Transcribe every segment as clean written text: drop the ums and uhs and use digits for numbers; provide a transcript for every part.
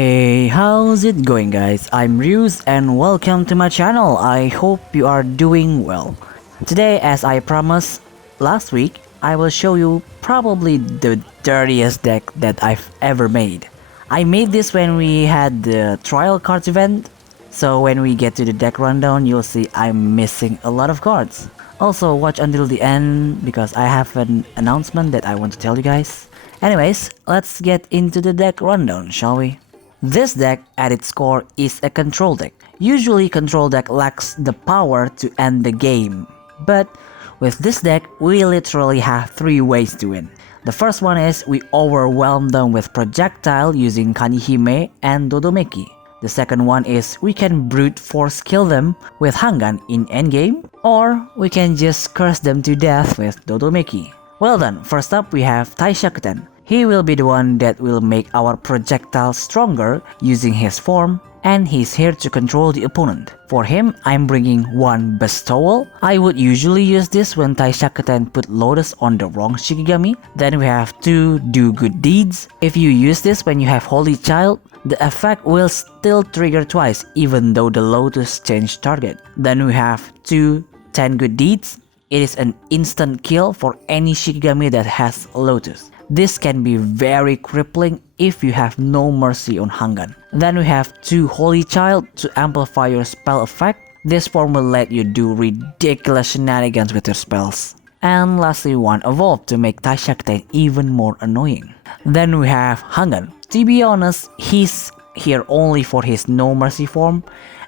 Hey, how's it going guys? I'm Ryuz and welcome to my channel. I hope you are doing well. Today, as I promised last week, I will show you probably the dirtiest deck that I've ever made. I made this when we had the trial cards event, so when we get to the deck rundown, you'll see I'm missing a lot of cards. Also, watch until the end because I have an announcement that I want to tell you guys. Anyways, let's get into the deck rundown, shall we? This deck at its core is a control deck. Usually control deck lacks the power to end the game. But with this deck, we literally have 3 ways to win. The first one is we overwhelm them with projectile using Yukihime and Dodomeki. The second one is we can brute force kill them with Hangan in endgame, or we can just curse them to death with Dodomeki. Well done, first up we have Taishakuten. He will be the one that will make our projectile stronger using his form, and he's here to control the opponent. For him, I'm bringing 1 Bestowal. I would usually use this when Taishakuten put Lotus on the wrong Shikigami. Then we have 2 Do Good Deeds. If you use this when you have Holy Child, the effect will still trigger twice even though the Lotus changed target. Then we have 2 10 Good Deeds. It is an instant kill for any Shikigami that has Lotus. This can be very crippling if you have no mercy on Hangan. Then we have 2 Holy Child to amplify your spell effect. This form will let you do ridiculous shenanigans with your spells. And lastly 1 Evolve to make Taishakuten even more annoying. Then we have Hangan. To be honest, he's here only for his no mercy form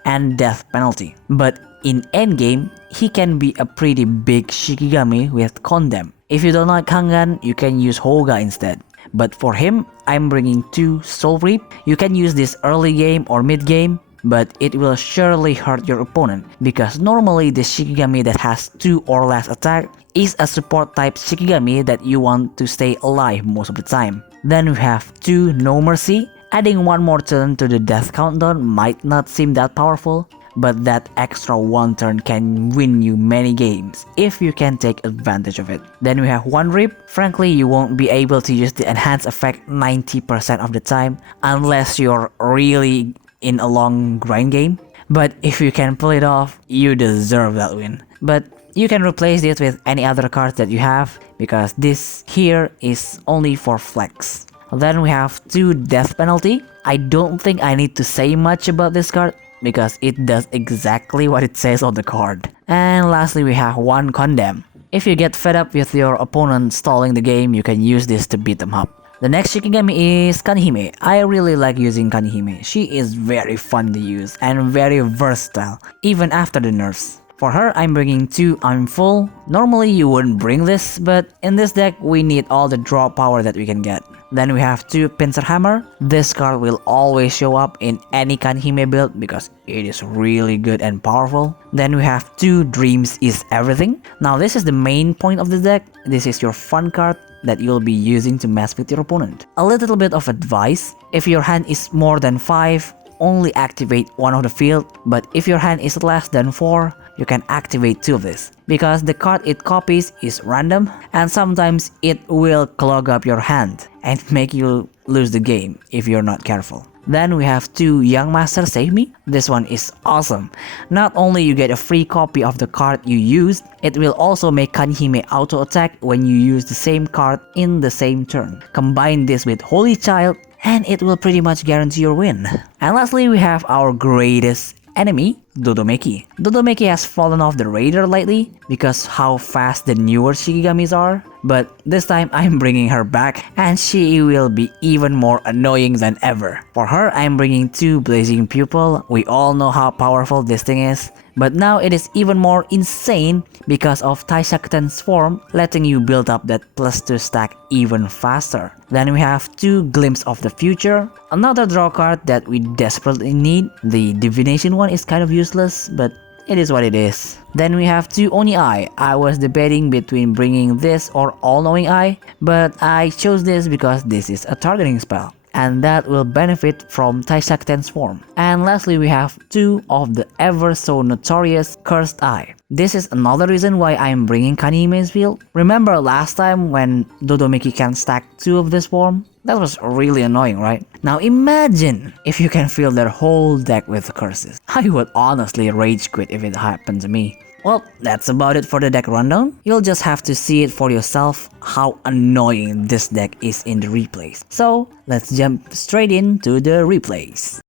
and death penalty. But in endgame, he can be a pretty big Shikigami with Condemn. If you don't like Hangan, you can use Hoga instead. But for him, I'm bringing 2 Soul Reap. You can use this early game or mid game, but it will surely hurt your opponent because normally the Shikigami that has 2 or less attack is a support type Shikigami that you want to stay alive most of the time. Then we have 2 No Mercy. Adding 1 more turn to the death countdown might not seem that powerful, but that extra 1 turn can win you many games if you can take advantage of it. Then we have 1 Rip. Frankly, you won't be able to use the enhanced effect 90% of the time unless you're really in a long grind game. But if you can pull it off, you deserve that win. But you can replace it with any other cards that you have because this here is only for flex. Then we have 2 Death Penalty. I don't think I need to say much about this card because it does exactly what it says on the card. And lastly we have 1 Condemn. If you get fed up with your opponent stalling the game, you can use this to beat them up. The next Shikigami is Kanihime. I really like using Kanihime. She is very fun to use and very versatile, even after the nerfs. For her, I'm bringing 2 I'm Full. Normally you wouldn't bring this, but in this deck we need all the draw power that we can get. Then we have 2 Pincer Hammer. This card will always show up in any Kanihime build because it is really good and powerful. Then we have 2 Dreams is Everything. Now this is the main point of the deck. This is your fun card that you'll be using to mess with your opponent. A little bit of advice: if your hand is more than 5, only activate 1 of the field, but if your hand is less than 4, you can activate 2 of this, because the card it copies is random and sometimes it will clog up your hand and make you lose the game if you're not careful. Then we have 2 Young Master Save Me. This one is awesome. Not only you get a free copy of the card you used, it will also make Kanihime auto attack when you use the same card in the same turn. Combine this with Holy Child and it will pretty much guarantee your win. And lastly we have our greatest enemy, Dodomeki. Dodomeki has fallen off the radar lately because how fast the newer Shikigamis are, but this time I'm bringing her back and she will be even more annoying than ever. For her, I'm bringing 2 Blazing Pupil. We all know how powerful this thing is, but now it is even more insane because of Taishakuten's form letting you build up that +2 stack even faster. Then we have 2 Glimpse of the Future, another draw card that we desperately need. The Divination one is kind of useless, but it is what it is. Then we have 2 Oni Eye. I was debating between bringing this or All Knowing Eye, but I chose this because this is a targeting spell. and that will benefit from Taishakuten's form. And lastly, we have 2 of the ever so notorious Cursed Eye. This is another reason why I'm bringing Kanihime's field. Remember last time when Dodomeki can stack 2 of this form? That was really annoying, right? Now imagine if you can fill their whole deck with curses. I would honestly rage quit if it happened to me. Well, that's about it for the deck rundown. You'll just have to see it for yourself how annoying this deck is in the replays. So let's jump straight into the replays.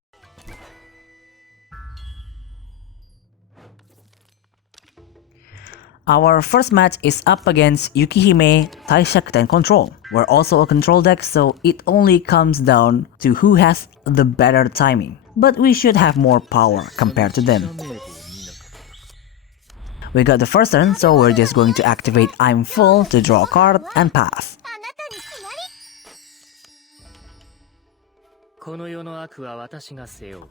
Our first match is up against Yukihime Taishakuten Control. We're also a control deck, so it only comes down to who has the better timing. But we should have more power compared to them. We got the first turn, so we're just going to activate I'm Full to draw a card and pass.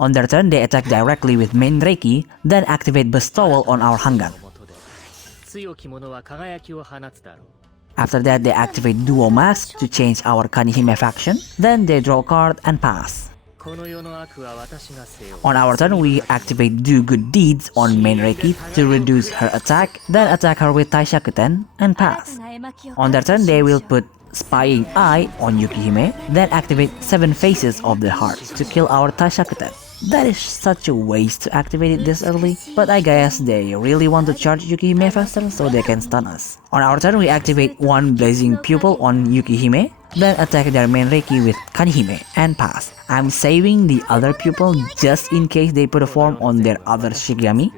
On their turn, they attack directly with Main Reiki, then activate Bestowal on our Hangan. After that, they activate Duo Mask to change our Kanihime faction, then they draw a card and pass. On our turn, we activate Do Good Deeds on Main Reiki to reduce her attack, then attack her with Taishakuten and pass. On their turn, they will put Spying Eye on Yukihime, then activate 7 Faces of the Heart to kill our Taishakuten. That is such a waste to activate it this early, but I guess they really want to charge Yukihime faster so they can stun us. On our turn, we activate 1 Blazing Pupil on Yukihime, then attack their Main Reiki with Kanihime and pass. I'm saving the other pupil just in case they put a form on their other Shigami.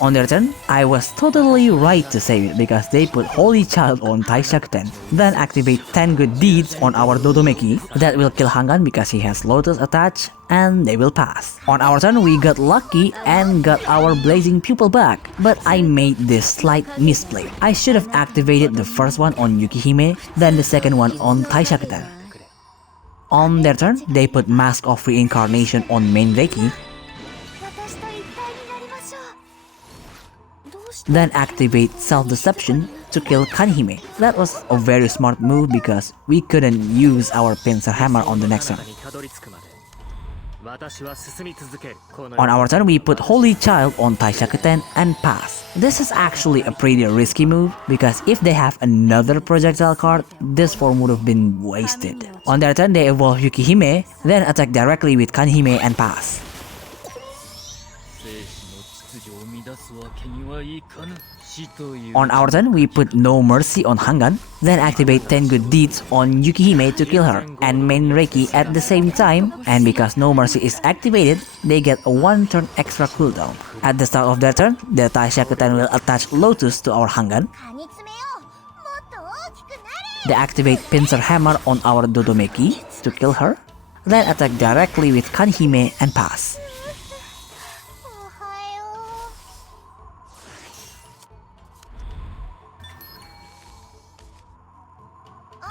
On their turn, I was totally right to save it because they put Holy Child on Taishakuten, then activate 10 Good Deeds on our Dodomeki. That will kill Hangan because he has Lotus attached, and they will pass. On our turn, we got lucky and got our Blazing Pupil back, but I made this slight misplay. I should have activated the first one on Yukihime, then the second one on Taishakuten. On their turn, they put Mask of Reincarnation on Main Reiki, then activate Self-Deception to kill Kanihime. That was a very smart move because we couldn't use our Pincer Hammer on the next turn. On our turn, we put Holy Child on Taishakuten and pass. This is actually a pretty risky move because if they have another projectile card, this form would have been wasted. On their turn, they evolve Yukihime, then attack directly with Kanihime and pass. On our turn, we put No Mercy on Hangan, then activate 10 Good Deeds on Yukihime to kill her, and Main Reiki at the same time, and because No Mercy is activated, they get a 1 turn extra cooldown. At the start of their turn, the Taishakuten will attach Lotus to our Hangan. They activate Pincer Hammer on our Dodomeki to kill her, then attack directly with Kanihime and pass.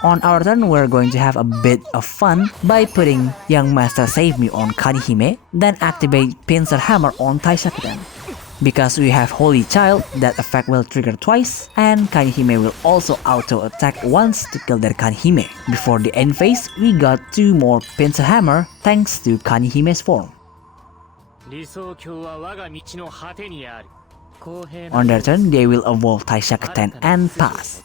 On our turn, we're going to have a bit of fun by putting Young Master Save Me on Kanihime, then activate Pincer Hammer on Taishakuten. Because we have Holy Child, that effect will trigger twice, and Kanihime will also auto-attack once to kill their Kanihime. Before the end phase, we got 2 more Pincer Hammer thanks to Kanihime's form. On their turn, they will evolve Taishakuten and pass.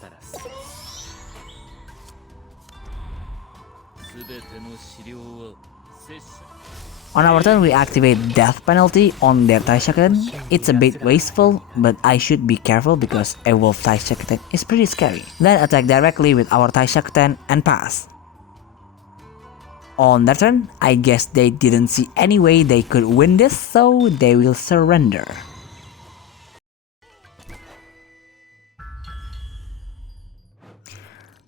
On our turn, we activate Death Penalty on their Taishakuten. It's a bit wasteful, but I should be careful because Evolve Taishakuten is pretty scary. Then attack directly with our Taishakuten and pass. On their turn, I guess they didn't see any way they could win this, so they will surrender.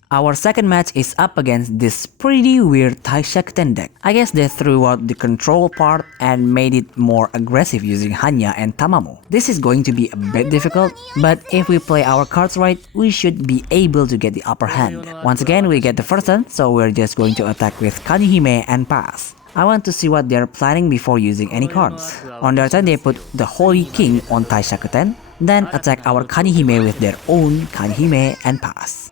Our second match is up against this pretty weird Taishakuten deck. I guess they threw out the control part and made it more aggressive using Hanya and Tamamo. This is going to be a bit difficult, but if we play our cards right, we should be able to get the upper hand. Once again, we get the first turn, so we're just going to attack with Kanihime and pass. I want to see what they're planning before using any cards. On their turn, they put the Holy King on Taishakuten, then attack our Kanihime with their own Kanihime and pass.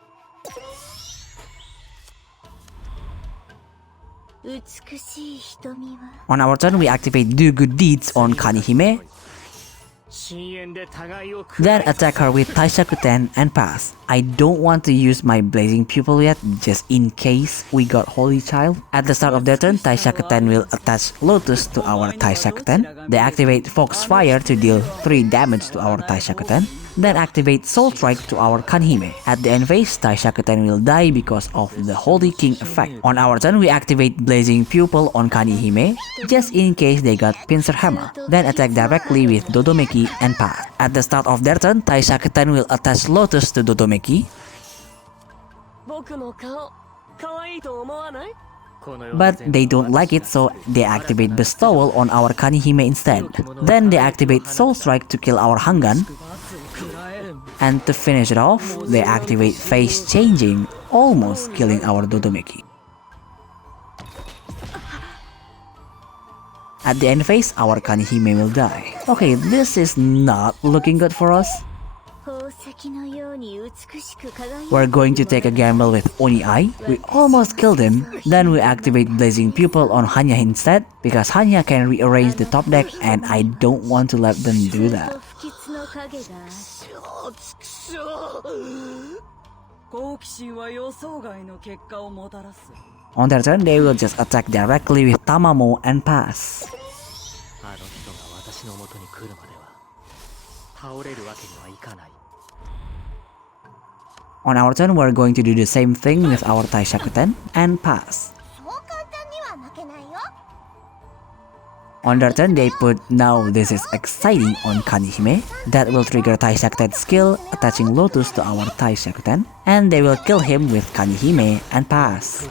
On our turn, we activate Do Good Deeds on Kanihime, then attack her with Taishakuten and pass. I don't want to use my Blazing Pupil yet, just in case we got Holy Child. At the start of their turn, Taishakuten will attach Lotus to our Taishakuten. They activate Foxfire to deal 3 damage to our Taishakuten. Then activate Soul Strike to our Kanhime. At the end phase, Taishakuten will die because of the Holy King effect. On our turn, we activate Blazing Pupil on Kanihime, just in case they got Pincer Hammer. Then attack directly with Dodomeki and pass. At the start of their turn, Taishakuten will attach Lotus to Dodomeki. But they don't like it, so they activate Bestowal on our Kanihime instead. Then they activate Soul Strike to kill our Hangan. And to finish it off, they activate Phase Changing, almost killing our Dodomeki. At the end phase, our Kanihime will die. Okay, this is not looking good for us. We're going to take a gamble with Oni-Ai. We almost killed him. Then we activate Blazing Pupil on Hanya instead, because Hanya can rearrange the top deck and I don't want to let them do that. On their turn, they will just attack directly with Tamamo and pass. On our turn, we're going to do the same thing with our Taishakuten and pass. On their turn, they put Now This Is Exciting on Kanihime. That will trigger Taishakuten's skill, attaching Lotus to our Taishakuten, and they will kill him with Kanihime and pass.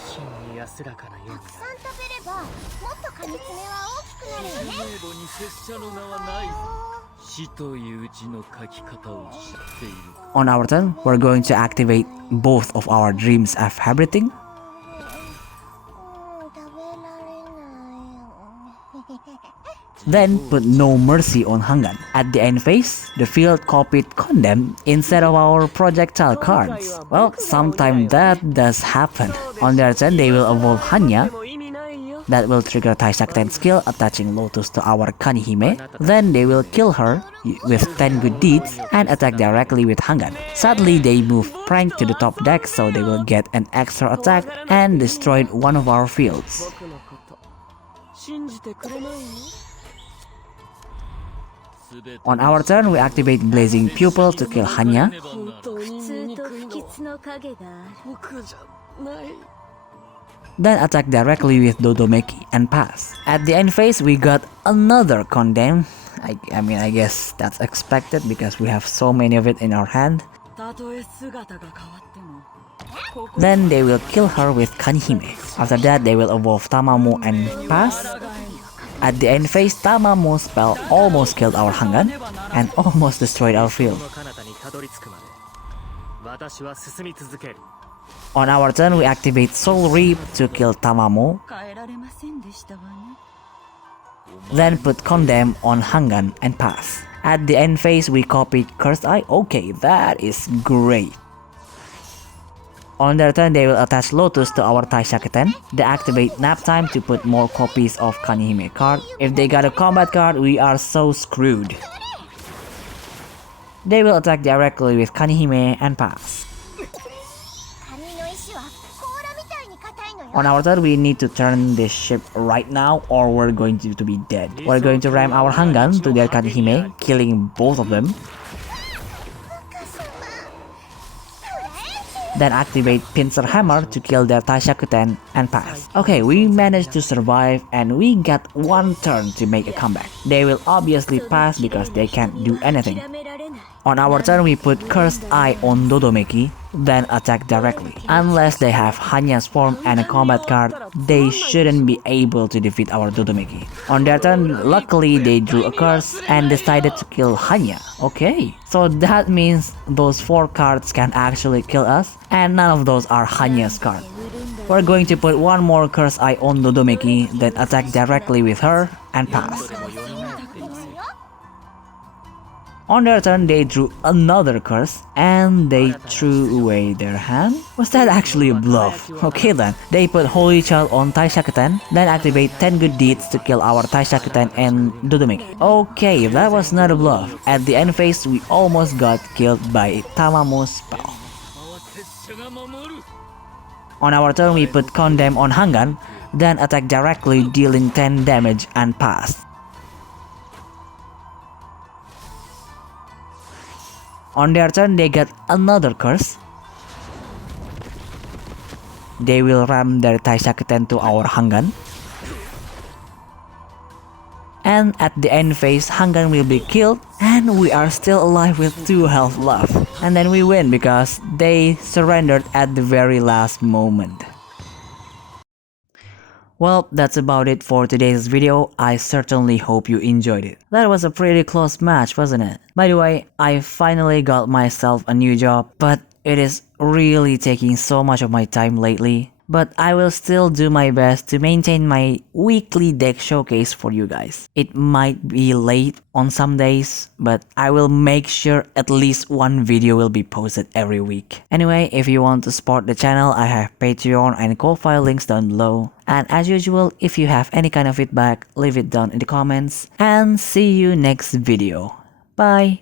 On our turn, we're going to activate both of our Dreams of Everything. Then put No Mercy on Hangan. At the end phase, the field copied Condemn instead of our projectile cards. Well, sometimes that does happen. On their turn, they will evolve Hanya. That will trigger Taishakuten skill, attaching Lotus to our Kanihime. Then they will kill her with 10 good deeds and attack directly with Hangan. Sadly, they move Prank to the top deck, so they will get an extra attack and destroyed one of our fields. On our turn, we activate Blazing Pupil to kill Hanya. Then attack directly with Dodomeki and pass. At the end phase, we got another Condemn. I guess that's expected because we have so many of it in our hand. Then they will kill her with Kanihime. After that, they will evolve Tamamo and pass. At the end phase, Tamamo's spell almost killed our Hangan and almost destroyed our field. On our turn, we activate Soul Reap to kill Tamamo. Then put Condemn on Hangan and pass. At the end phase, we copied Cursed Eye. Okay, that is great. On their turn, they will attach Lotus to our Taishakuten. They activate Nap Time to put more copies of Kanihime card. If they got a combat card, we are so screwed. They will attack directly with Kanihime and pass. On our turn, we need to turn this ship right now or we're going to be dead. We're going to ram our Hangan to their Kanihime, killing both of them. Then activate Pincer Hammer to kill their Taishakuten and pass. Okay, we managed to survive and we got one turn to make a comeback. They will obviously pass because they can't do anything. On our turn, we put Cursed Eye on Dodomeki, then attack directly. Unless they have Hanya's form and a combat card, they shouldn't be able to defeat our Dodomeki. On their turn, luckily they drew a curse and decided to kill Hanya. Okay, so that means those 4 cards can actually kill us, and none of those are Hanya's cards. We're going to put one more Cursed Eye on Dodomeki, then attack directly with her and pass. On their turn, they drew another curse, and they threw away their hand? Was that actually a bluff? Okay then, they put Holy Child on Taishakuten, then activate 10 good deeds to kill our Taishakuten and Dodomeki. Okay, if that was not a bluff, at the end phase we almost got killed by a Tamamo spell. On our turn, we put Condemn on Hangan, then attack directly dealing 10 damage and pass. On their turn, they get another curse. They will ram their Taishakuten to our Hangan. And at the end phase, Hangan will be killed, and we are still alive with 2 health left. And then we win because they surrendered at the very last moment. Well, that's about it for today's video. I certainly hope you enjoyed it. That was a pretty close match, wasn't it? By the way, I finally got myself a new job, but it is really taking so much of my time lately. But I will still do my best to maintain my weekly deck showcase for you guys. It might be late on some days, but I will make sure at least one video will be posted every week. Anyway, if you want to support the channel, I have Patreon and Ko-Fi links down below. And as usual, if you have any kind of feedback, leave it down in the comments. And see you next video. Bye!